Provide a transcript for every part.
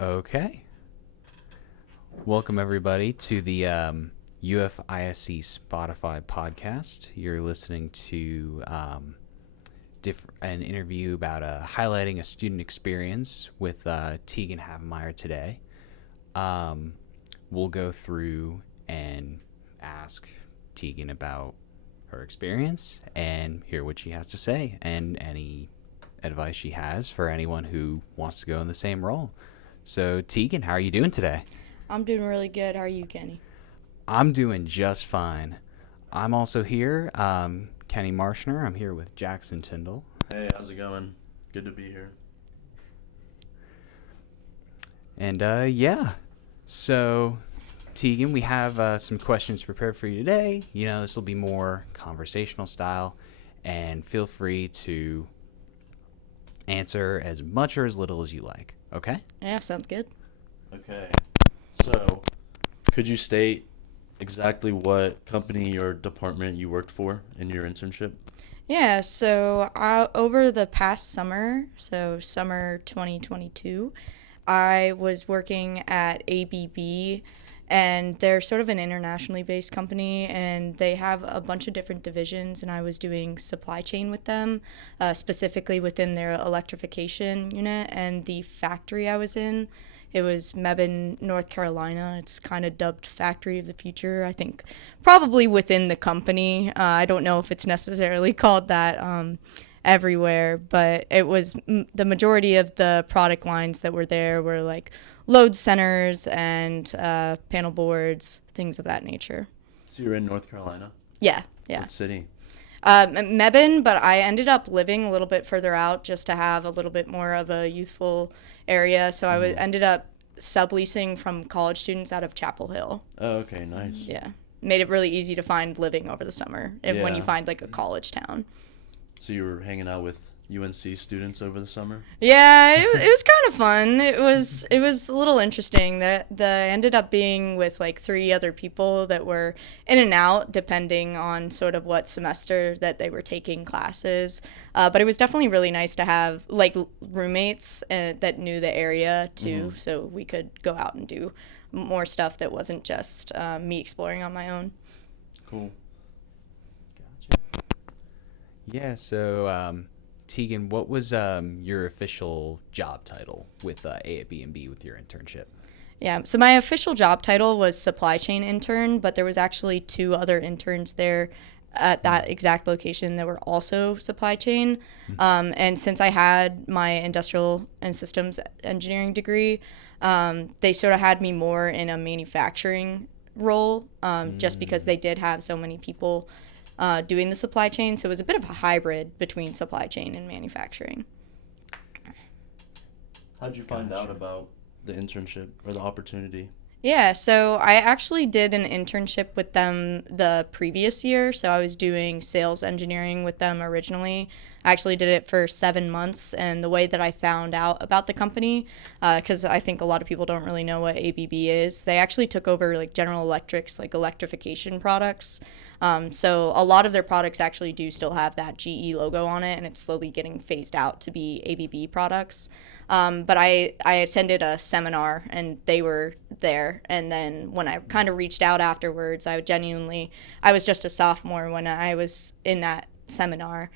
Okay. Welcome, everybody, to the UFISE Spotify podcast. You're listening to an interview about highlighting a student experience with Teagan Havemeyer today. We'll go through and ask Teagan about her experience and hear what she has to say and any advice she has for anyone who wants to go in the same role. So, Teagan, how are you doing today? I'm doing really good. How are you, Kenny? I'm doing just fine. I'm also here, Kenny Marshner. I'm here with Jackson Tyndall. Hey, how's it going? Good to be here. And yeah, so Teagan, we have some questions prepared for you today. You know, this will be more conversational style, and feel free to answer as much or as little as you like. Okay? Yeah, sounds good. Okay, so could you state exactly what company or department you worked for in your internship? Yeah, so over the past summer, so summer 2022, I was working at ABB, and they're sort of an internationally based company, and they have a bunch of different divisions, and I was doing supply chain with them, specifically within their electrification unit, and the factory I was in. It was Mebane, North Carolina. It's kind of dubbed Factory of the Future, I think, probably within the company. I don't know if it's necessarily called that everywhere, but it was the majority of the product lines that were there were like load centers and panel boards, things of that nature. So you're in North Carolina? Yeah. What city? Mebane, but I ended up living a little bit further out just to have a little bit more of a youthful area. So ended up subleasing from college students out of Chapel Hill. Oh, okay, nice. Yeah. Made it really easy to find living over the summer when you find like a college town. So you were hanging out with UNC students over the summer? Yeah, it was kind of fun. It was a little interesting that I ended up being with like three other people that were in and out depending on sort of what semester that they were taking classes. But it was definitely really nice to have like roommates that knew the area too, so we could go out and do more stuff that wasn't just me exploring on my own. Cool. Gotcha. Yeah, so Teagan, what was your official job title with A&B with your internship? Yeah, so my official job title was supply chain intern, but there was actually two other interns there at that exact location that were also supply chain. And since I had my industrial and systems engineering degree, they sort of had me more in a manufacturing role, just because they did have so many people doing the supply chain. So it was a bit of a hybrid between supply chain and manufacturing. How'd you find out about the internship or the opportunity? Yeah, so I actually did an internship with them the previous year. So I was doing sales engineering with them originally. I actually did it for 7 months. And the way that I found out about the company, because I think a lot of people don't really know what ABB is, they actually took over like General Electric's like electrification products. So a lot of their products actually do still have that GE logo on it, and it's slowly getting phased out to be ABB products. But I attended a seminar, and they were there. And then when I kind of reached out afterwards, I was just a sophomore when I was in that seminar.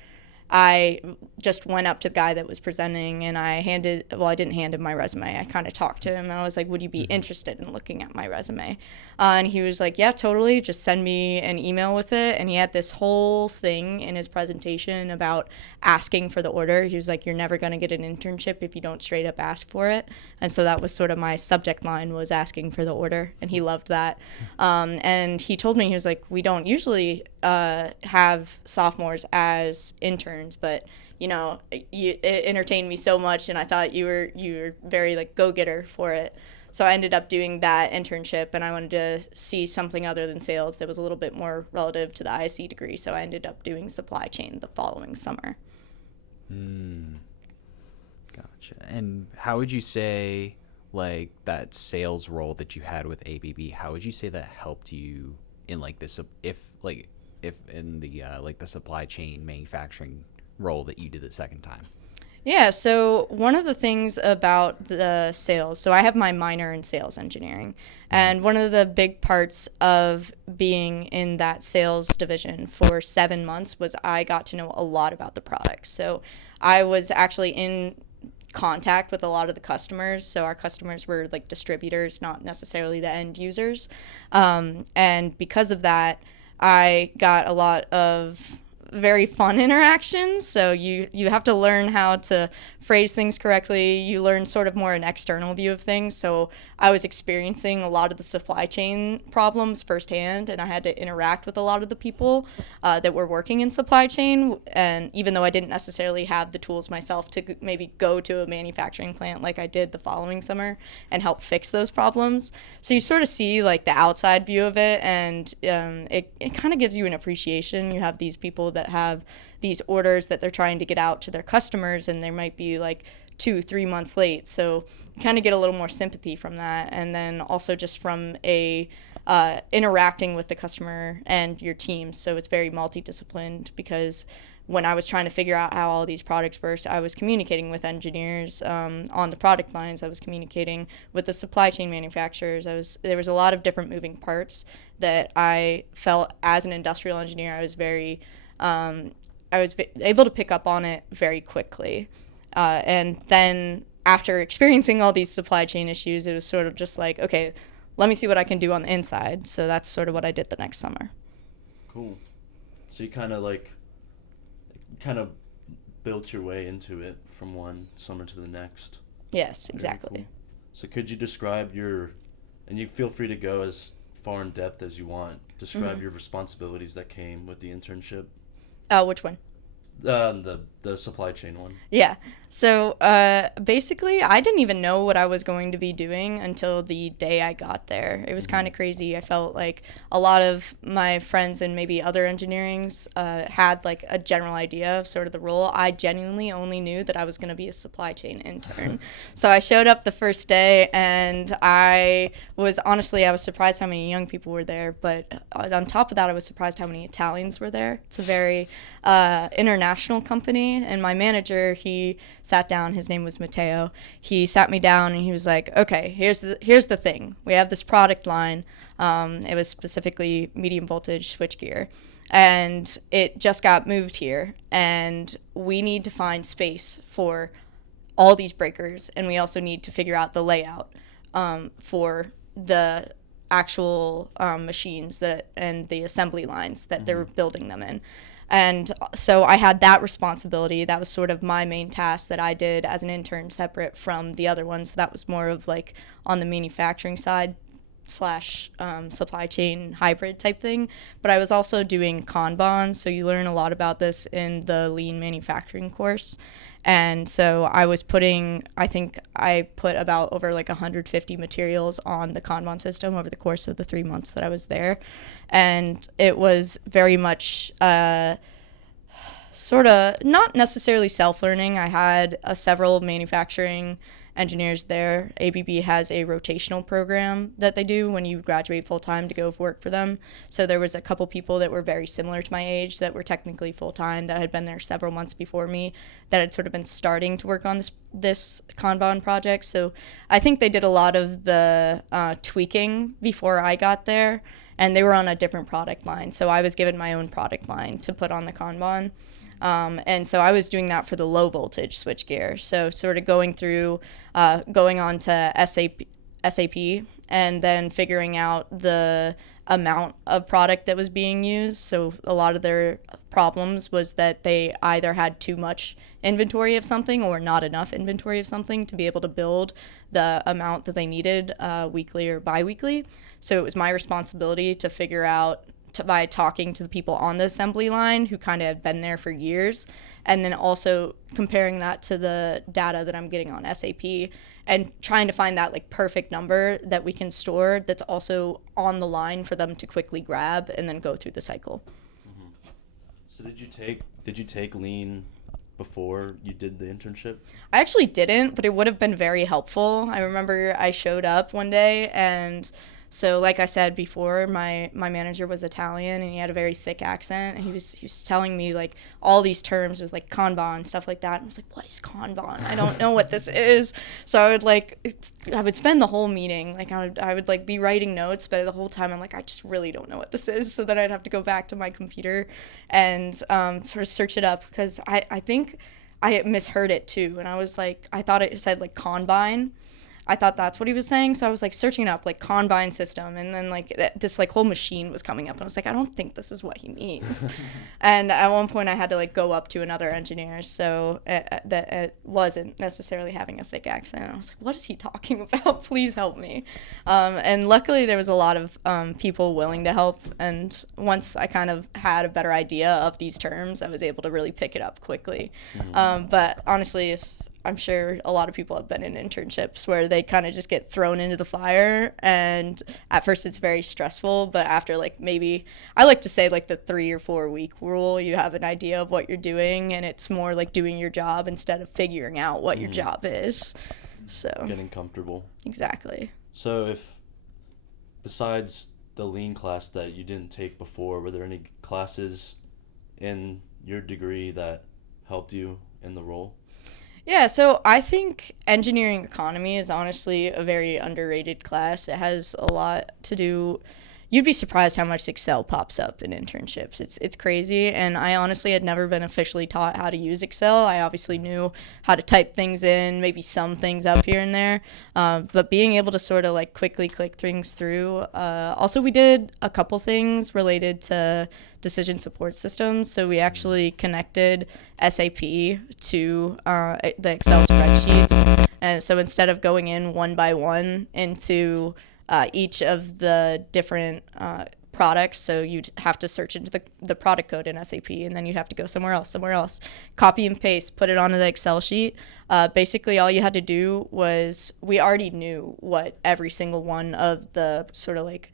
I just went up to the guy that was presenting, and I didn't hand him my resume. I kind of talked to him, and I was like, would you be interested in looking at my resume? And he was like, yeah, totally. Just send me an email with it. And he had this whole thing in his presentation about asking for the order. He was like, you're never going to get an internship if you don't straight up ask for it. And so that was sort of my subject line, was asking for the order. And he loved that. And he told me, he was like, we don't usually have sophomores as interns, but it entertained me so much, and I thought you were very like go-getter for it. So I ended up doing that internship, and I wanted to see something other than sales that was a little bit more relative to the ISE degree. So I ended up doing supply chain the following summer. Gotcha. And how would you say, like, that sales role that you had with ABB, how would you say that helped you in like this, if in the like the supply chain manufacturing role that you did the second time? Yeah, so one of the things about the sales, so I have my minor in sales engineering, and one of the big parts of being in that sales division for 7 months was I got to know a lot about the products. So I was actually in contact with a lot of the customers. So our customers were like distributors, not necessarily the end users. And because of that, I got a lot of very fun interactions. So you have to learn how to phrase things correctly. You learn sort of more an external view of things. So I was experiencing a lot of the supply chain problems firsthand, and I had to interact with a lot of the people that were working in supply chain. And even though I didn't necessarily have the tools myself to maybe go to a manufacturing plant like I did the following summer and help fix those problems. So you sort of see like the outside view of it, and it kind of gives you an appreciation. You have these people that have these orders that they're trying to get out to their customers, and they might be like 2-3 months late. So you kind of get a little more sympathy from that. And then also just from a interacting with the customer and your team. So it's very multidisciplined, because when I was trying to figure out how all these products work, I was communicating with engineers on the product lines. I was communicating with the supply chain manufacturers. There was a lot of different moving parts that I felt as an industrial engineer. I was able to pick up on it very quickly. And then after experiencing all these supply chain issues, it was sort of just like, okay, let me see what I can do on the inside. So that's sort of what I did the next summer. Cool. So you kind of built your way into it from one summer to the next. Yes, Very exactly. cool. So could you describe and you feel free to go as far in depth as you want, describe your responsibilities that came with the internship? Which one? The supply chain one. Yeah. So basically, I didn't even know what I was going to be doing until the day I got there. It was kind of crazy. I felt like a lot of my friends and maybe other engineerings had like a general idea of sort of the role. I genuinely only knew that I was going to be a supply chain intern. So I showed up the first day, and I was surprised how many young people were there. But on top of that, I was surprised how many Italians were there. It's a very international company, and my manager, he sat down. His name was Matteo. He sat me down and he was like, okay, here's the thing. We have this product line. It was specifically medium voltage switchgear, and it just got moved here, and we need to find space for all these breakers, and we also need to figure out the layout for the actual machines and the assembly lines that they're building them in. And so I had that responsibility. That was sort of my main task that I did as an intern, separate from the other ones. So that was more of like on the manufacturing side / supply chain hybrid type thing. But I was also doing Kanban, so you learn a lot about this in the lean manufacturing course. And so I think I put about over like 150 materials on the Kanban system over the course of the 3 months that I was there. And it was very much sort of not necessarily self-learning. I had several manufacturing engineers there. ABB has a rotational program that they do when you graduate full-time to go work for them. So there was a couple people that were very similar to my age that were technically full-time, that had been there several months before me, that had sort of been starting to work on this Kanban project. So I think they did a lot of the tweaking before I got there, and they were on a different product line. So I was given my own product line to put on the Kanban. And so I was doing that for the low voltage switchgear. So sort of going on to SAP and then figuring out the amount of product that was being used. So a lot of their problems was that they either had too much inventory of something or not enough inventory of something to be able to build the amount that they needed weekly or biweekly. So it was my responsibility to figure out by talking to the people on the assembly line who kind of have been there for years, and then also comparing that to the data that I'm getting on SAP and trying to find that like perfect number that we can store that's also on the line for them to quickly grab and then go through the cycle. Mm-hmm. So did you take lean before you did the internship? I actually didn't, but it would have been very helpful. I remember I showed up one day and So like I said before, my manager was Italian and he had a very thick accent, and he was telling me like all these terms with like Kanban, stuff like that. And I was like, what is Kanban? I don't know what this is. So I would spend the whole meeting, like I would like be writing notes, but the whole time I'm like, I just really don't know what this is. So then I'd have to go back to my computer and sort of search it up, because I think I misheard it too. And I was like, I thought it said like Combine. I thought that's what he was saying. So I was like searching it up, like Combine system. And then like this like whole machine was coming up. And I was like, I don't think this is what he means. And at one point I had to like go up to another engineer. So that wasn't necessarily having a thick accent. I was like, what is he talking about? Please help me. And luckily there was a lot of people willing to help. And once I kind of had a better idea of these terms, I was able to really pick it up quickly. But honestly, I'm sure a lot of people have been in internships where they kind of just get thrown into the fire, and at first it's very stressful, but after like maybe, I like to say like the 3 or 4 week rule, you have an idea of what you're doing, and it's more like doing your job instead of figuring out what your job is. So getting comfortable. Exactly. So if, besides the lean class that you didn't take before, were there any classes in your degree that helped you in the role? Yeah, so I think engineering economy is honestly a very underrated class. It has a lot to do. You'd be surprised how much Excel pops up in internships. It's crazy, and I honestly had never been officially taught how to use Excel. I obviously knew how to type things in, maybe sum things up here and there, but being able to sort of like quickly click things through. Also, we did a couple things related to decision support systems. So we actually connected SAP to the Excel spreadsheets, and so instead of going in one by one into each of the different products, so you'd have to search into the product code in SAP, and then you'd have to go somewhere else, copy and paste, put it onto the Excel sheet. Basically all you had to do was, we already knew what every single one of the sort of like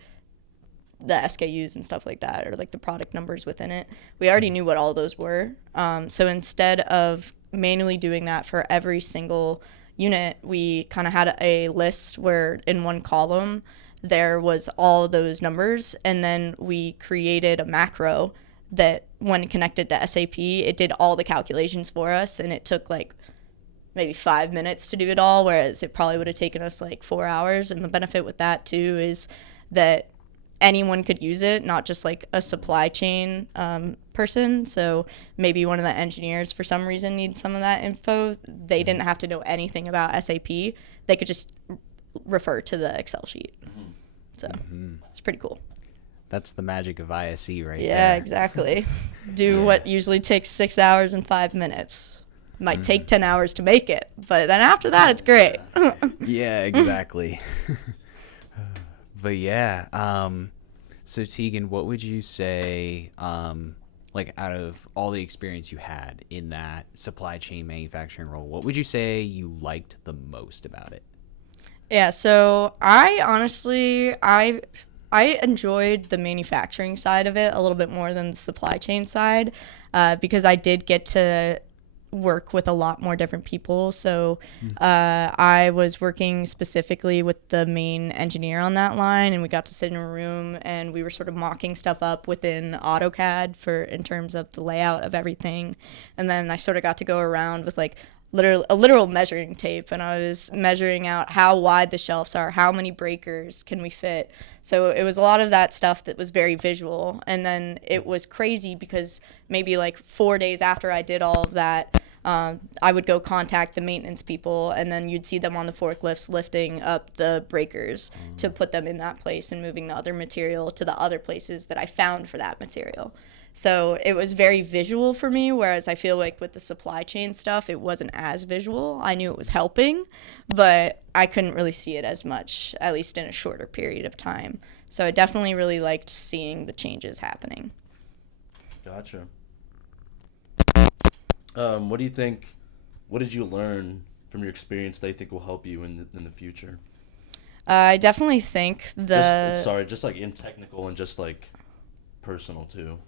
the SKUs and stuff like that, or like the product numbers within it. We already knew what all those were. So instead of manually doing that for every single unit, we kind of had a list where in one column there was all those numbers, and then we created a macro that when connected to SAP, it did all the calculations for us, and it took like maybe 5 minutes to do it all, whereas it probably would have taken us like 4 hours. And the benefit with that too is that anyone could use it, not just like a supply chain person. So maybe one of the engineers for some reason needs some of that info. They didn't have to know anything about SAP. They could just refer to the Excel sheet. So it's pretty cool. That's the magic of ISE right there. Yeah, exactly. Do what usually takes 6 hours and 5 minutes. Might take 10 hours to make it, but then after that, it's great. Yeah, exactly. But yeah, so Teagan, what would you say, like out of all the experience you had in that supply chain manufacturing role, what would you say you liked the most about it? Yeah, so I honestly, I enjoyed the manufacturing side of it a little bit more than the supply chain side, because I did get to work with a lot more different people. So I was working specifically with the main engineer on that line, and we got to sit in a room and we were sort of mocking stuff up within AutoCAD for in terms of the layout of everything. And then I sort of got to go around with like a literal measuring tape, and I was measuring out how wide the shelves are, how many breakers can we fit. So it was a lot of that stuff that was very visual. And then it was crazy because maybe like 4 days after I did all of that, I would go contact the maintenance people, and then you'd see them on the forklifts lifting up the breakers to put them in that place and moving the other material to the other places that I found for that material. So it was very visual for me, whereas I feel like with the supply chain stuff, it wasn't as visual. I knew it was helping, but I couldn't really see it as much, at least in a shorter period of time. So I definitely really liked seeing the changes happening. Gotcha. What do you think, what did you learn from your experience that you think will help you in the future? I definitely think just like in technical and just like personal too.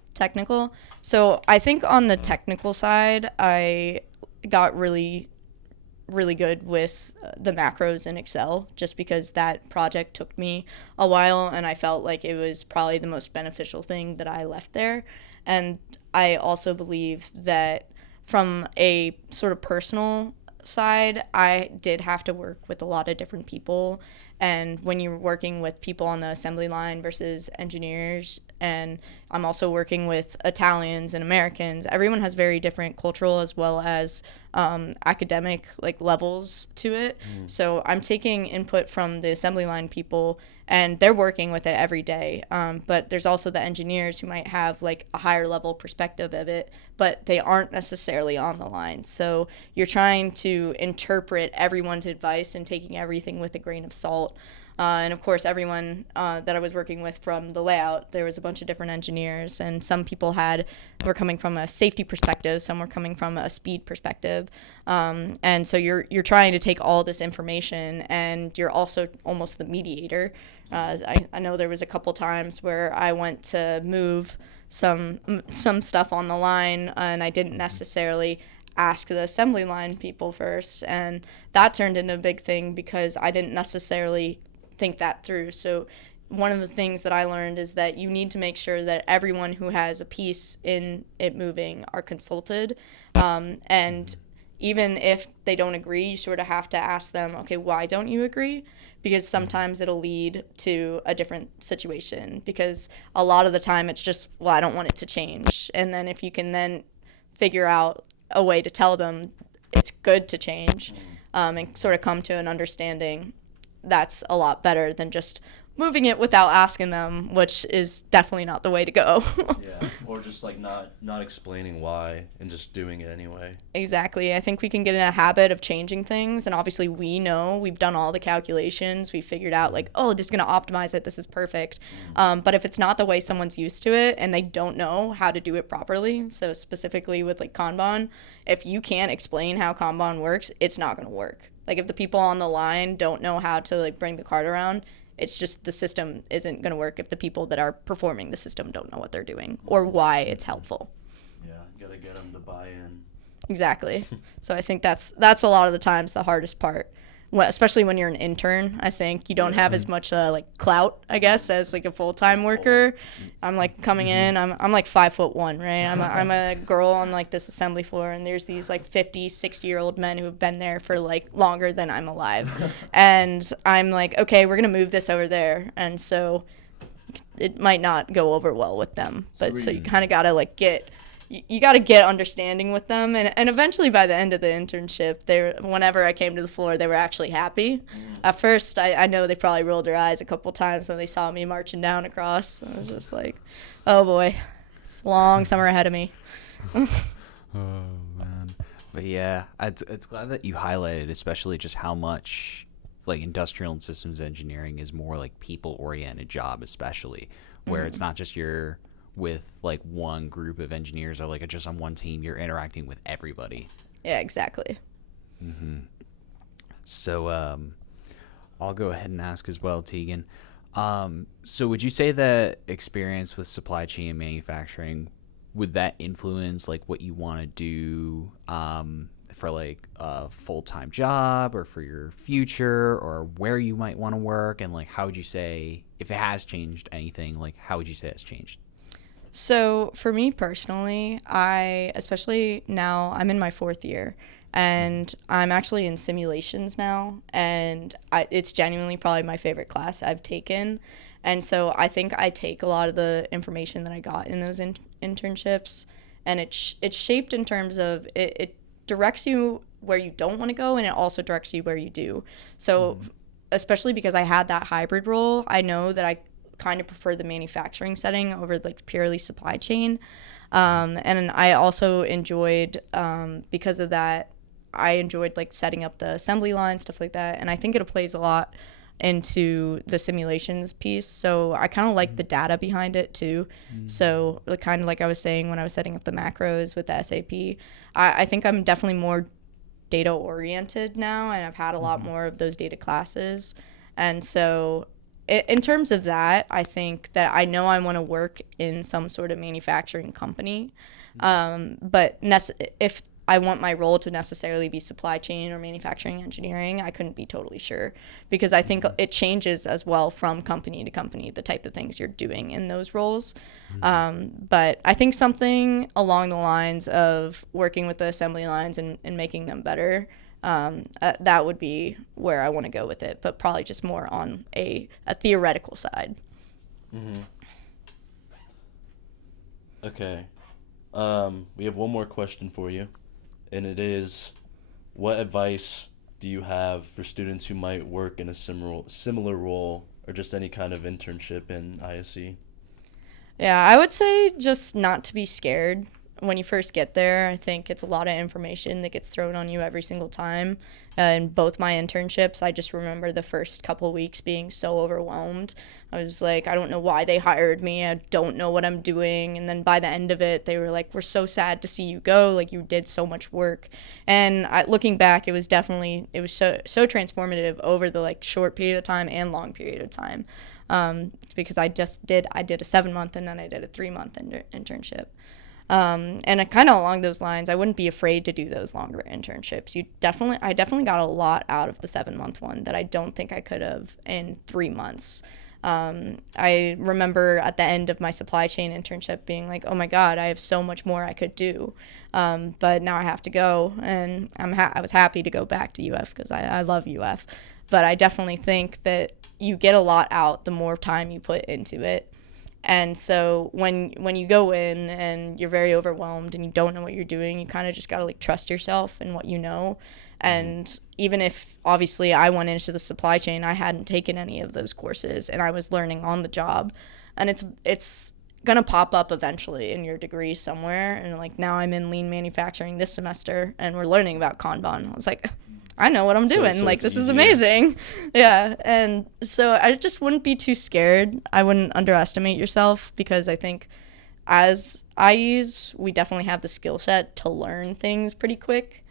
really good with the macros in Excel, just because that project took me a while and I felt like it was probably the most beneficial thing that I left there. And I also believe that from a sort of personal side, I did have to work with a lot of different people. And when you're working with people on the assembly line versus engineers, and I'm also working with Italians and Americans, everyone has very different cultural as well as academic like levels to it. So I'm taking input from the assembly line people, and they're working with it every day. But there's also the engineers who might have like a higher level perspective of it, but they aren't necessarily on the line. So you're trying to interpret everyone's advice and taking everything with a grain of salt. And of course, everyone that I was working with from the layout, there was a bunch of different engineers, and some people were coming from a safety perspective, some were coming from a speed perspective, and so you're trying to take all this information, and you're also almost the mediator. I know there was a couple times where I went to move some stuff on the line, and I didn't necessarily ask the assembly line people first, and that turned into a big thing because I didn't necessarily think that through. So one of the things that I learned is that you need to make sure that everyone who has a piece in it moving are consulted, and even if they don't agree, you sort of have to ask them, okay, why don't you agree? Because sometimes it'll lead to a different situation, because a lot of the time it's just, well, I don't want it to change. And then if you can then figure out a way to tell them it's good to change, and sort of come to an understanding, that's a lot better than just moving it without asking them, which is definitely not the way to go. Yeah, or just like not explaining why and just doing it anyway. Exactly. I think we can get in a habit of changing things, and obviously we've done all the calculations, we figured out like, oh, this is going to optimize it, this is perfect. But if it's not the way someone's used to it and they don't know how to do it properly, so specifically with like Kanban, if you can't explain how Kanban works, it's not going to work. Like if the people on the line don't know how to like bring the cart around, it's just the system isn't going to work if the people that are performing the system don't know what they're doing or why it's helpful. Yeah, you gotta get them to buy in. Exactly. So I think that's a lot of the times the hardest part, especially when you're an intern. I think you don't have as much like clout, I guess, as like a full-time worker. I'm like coming in, I'm like 5'1", right? I'm a girl on like this assembly floor, and there's these like 50, 60-year-old men who have been there for like longer than I'm alive. And I'm like, okay, we're going to move this over there. And so it might not go over well with them. But so you kind of got to like you got to get understanding with them, and eventually by the end of the internship, whenever I came to the floor, they were actually happy. At first, I know they probably rolled their eyes a couple times when they saw me marching down across. I was just like, oh boy, it's a long summer ahead of me. Oh man, but yeah, it's glad that you highlighted, especially just how much like industrial and systems engineering is more like people-oriented job, especially where it's not just with like one group of engineers or like just on one team, you're interacting with everybody. Yeah, exactly. So I'll go ahead and ask as well, Teagan. So would you say that experience with supply chain manufacturing, would that influence like what you want to do for like a full-time job or for your future, or where you might want to work? And like, how would you say, if it has changed anything, like how would you say it's changed? So for me personally, especially now, I'm in my 4th year, and I'm actually in simulations now, and it's genuinely probably my favorite class I've taken. And so I think I take a lot of the information that I got in those internships, and it's shaped in terms of it directs you where you don't want to go, and it also directs you where you do. So especially because I had that hybrid role, I know that I kind of prefer the manufacturing setting over like purely supply chain, and I also enjoyed because of that, I enjoyed like setting up the assembly line, stuff like that, and I think it plays a lot into the simulations piece. So I kind of like the data behind it too. So kind of like I was saying when I was setting up the macros with the SAP, I think I'm definitely more data oriented now, and I've had a lot more of those data classes. And so in terms of that, I think that I know I want to work in some sort of manufacturing company. But if I want my role to necessarily be supply chain or manufacturing engineering. I couldn't be totally sure because I think it changes as well from company to company, the type of things you're doing in those roles. But I think something along the lines of working with the assembly lines and making them better, that would be where I want to go with it, but probably just more on a theoretical side. Mm-hmm. Okay. We have one more question for you, and it is, what advice do you have for students who might work in a similar role or just any kind of internship in ISE? Yeah, I would say just not to be scared when you first get there. I think it's a lot of information that gets thrown on you every single time. In both my internships, I just remember the first couple weeks being so overwhelmed. I was like, I don't know why they hired me. I don't know what I'm doing. And then by the end of it, they were like, we're so sad to see you go. Like, you did so much work. And looking back, it was so transformative over the like short period of time and long period of time. Because I did a 7-month and then I did a 3-month internship. And kind of along those lines, I wouldn't be afraid to do those longer internships. I definitely got a lot out of the 7-month one that I don't think I could have in 3 months. I remember at the end of my supply chain internship being like, oh my God, I have so much more I could do. But now I have to go, and I was happy to go back to UF because I love UF. But I definitely think that you get a lot out the more time you put into it. And so when you go in and you're very overwhelmed and you don't know what you're doing, you kind of just got to like trust yourself and what you know. And even if obviously I went into the supply chain, I hadn't taken any of those courses and I was learning on the job, and it's going to pop up eventually in your degree somewhere. And like now I'm in lean manufacturing this semester and we're learning about Kanban. I was like, I know what I'm doing. So like, this easier. is amazing. Yeah. And so I just wouldn't be too scared. I wouldn't underestimate yourself because I think as IEs, we definitely have the skill set to learn things pretty quick,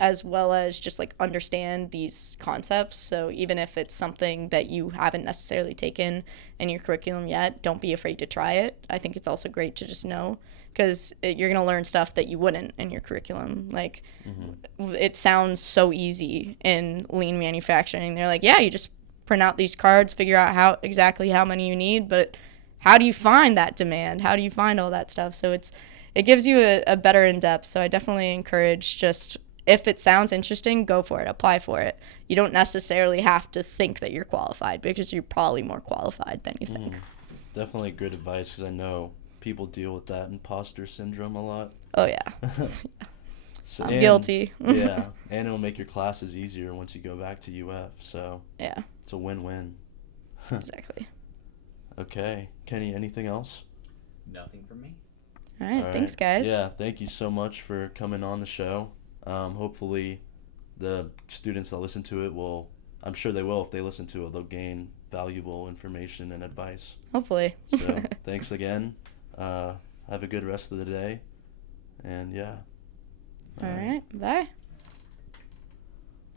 as well as just like understand these concepts. So even if it's something that you haven't necessarily taken in your curriculum yet, don't be afraid to try it. I think it's also great to just know, because you're going to learn stuff that you wouldn't in your curriculum. Like, it sounds so easy in lean manufacturing. They're like, yeah, you just print out these cards, figure out exactly how many you need, but how do you find that demand? How do you find all that stuff? So it gives you a better in-depth. So I definitely encourage, just if it sounds interesting, go for it, apply for it. You don't necessarily have to think that you're qualified, because you're probably more qualified than you think. Definitely good advice, because I know people deal with that imposter syndrome a lot. Oh, yeah. I'm And guilty. Yeah, and it'll make your classes easier once you go back to UF, so Yeah, it's a win-win. exactly. Okay. Kenny, anything else? Nothing from me. All right, thanks, guys. Yeah, thank you so much for coming on the show. Hopefully the students that listen to it will, I'm sure they will, if they listen to it, they'll gain valuable information and advice. Hopefully. So thanks again. Have a good rest of the day. And yeah. All right, bye.